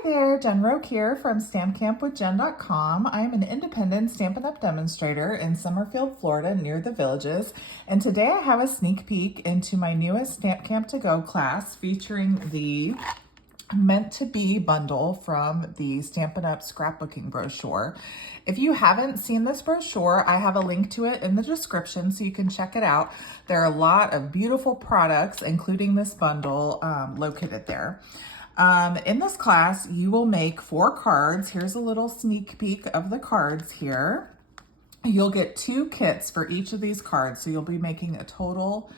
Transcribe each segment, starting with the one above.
Hi there, Jen Roque here from StampCampWithJen.com. I am an independent Stampin' Up! Demonstrator in Summerfield, Florida, near the Villages. And today I have a sneak peek into my newest Stamp Camp To Go class featuring the Meant to Be bundle from the Stampin' Up! Scrapbooking brochure. If you haven't seen this brochure, I have a link to it in the description so you can check it out. There are a lot of beautiful products, including this bundle, located there. In this class, you will make 4 cards. Here's a little sneak peek of the cards here. You'll get 2 kits for each of these cards, so you'll be making a total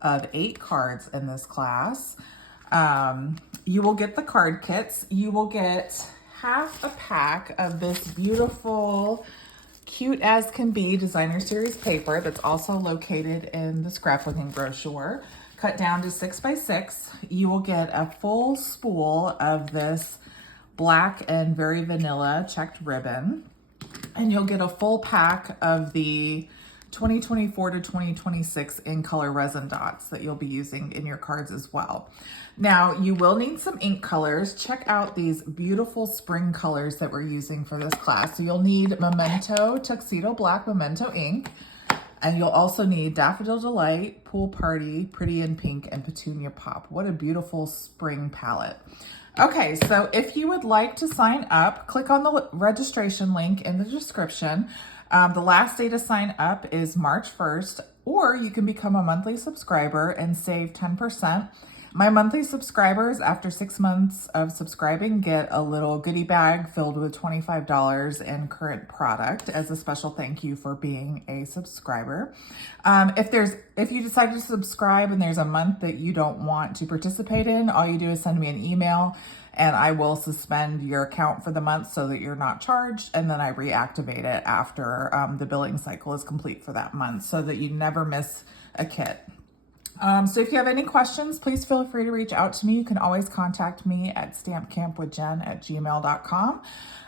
of 8 cards in this class. You will get the card kits. You will get half a pack of this beautiful, cute as can be designer series paper that's also located in the scrapbooking brochure, cut down to 6 by 6. You will get a full spool of this black and very vanilla checked ribbon, and you'll get a full pack of the 2024 to 2026 in color resin dots that you'll be using in your cards as well. Now, you will need some ink colors. Check out these beautiful spring colors that we're using for this class. So you'll need Memento Tuxedo Black Memento ink, and you'll also need Daffodil Delight, Pool Party, Pretty in Pink, and Petunia Pop. What a beautiful spring palette. Okay, so if you would like to sign up, click on the registration link in the description. The last day to sign up is March 1st, or you can become a monthly subscriber and save 10%. My monthly subscribers, after 6 months of subscribing, get a little goodie bag filled with $25 in current product as a special thank you for being a subscriber. If you decide to subscribe and there's a month that you don't want to participate in, all you do is send me an email and I will suspend your account for the month so that you're not charged, and then I reactivate it after the billing cycle is complete for that month so that you never miss a kit. So if you have any questions, please feel free to reach out to me. You can always contact me at stampcampwithjen@gmail.com.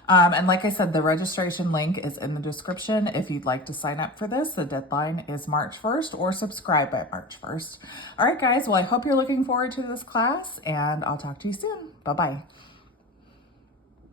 And like I said, the registration link is in the description. If you'd like to sign up for this, the deadline is March 1st, or subscribe by March 1st. All right, guys. Well, I hope you're looking forward to this class, and I'll talk to you soon. Bye-bye.